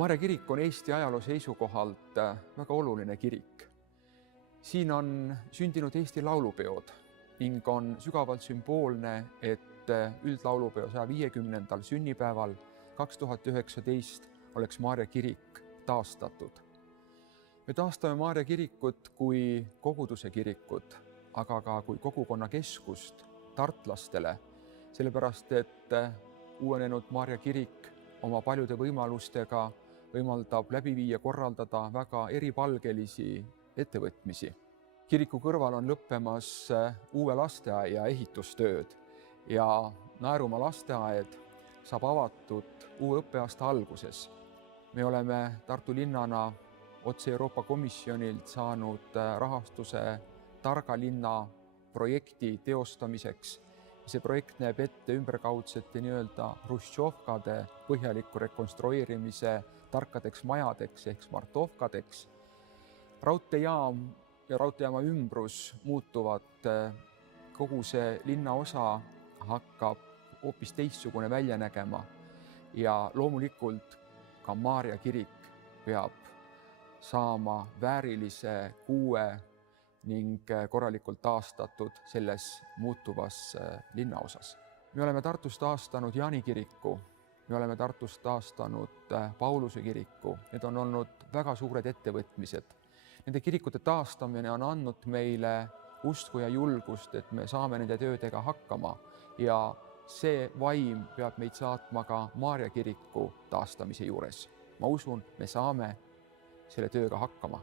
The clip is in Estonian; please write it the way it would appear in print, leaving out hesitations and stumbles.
Maarja kirik on Eesti ajaloo seisukohalt väga oluline kirik. Siin on sündinud Eesti laulupeod ning on sügavalt sümboolne, et üldlaulupeo 150. sünnipäeval 2019 oleks Maarja kirik taastatud. Me taastame Maarja kirikut kui koguduse kirikut, aga ka kui kogukonnakeskust tartlastele, sellepärast et uuenenud Maarja kirik oma paljude võimalustega võimaldab läbi viia, korraldada väga eripalgelisi ettevõtmisi. Kiriku kõrval on lõppemas uue lasteaia ehitustööd ja Naerumaa lasteaed saab avatud uue õppeaasta alguses. Me oleme Tartu linnana otse Euroopa Komisjonilt saanud rahastuse Targa linna projekti teostamiseks. See projekt näeb ette ümberkaudsete hruštšovkade põhjaliku rekonstrueerimise tarkadeks majadeks ehk smartovkadeks. Raudteejaam ja raudteejaama ümbrus muutuvad, kogu see linnaosa hakkab hoopis teistsugune välja nägema ja loomulikult ka Maarja kirik peab saama väärilise kuue ning korralikult taastatud selles muutuvas linnaosas. Me oleme Tartus taastanud Jaani kiriku, me oleme Tartus taastanud Pauluse kiriku. Need on olnud väga suured ettevõtmised. Nende kirikute taastamine on andnud meile usku ja julgust, et me saame nende töödega hakkama ja see vaim peab meid saatma ka Maarja kiriku taastamise juures. Ma usun, me saame selle tööga hakkama.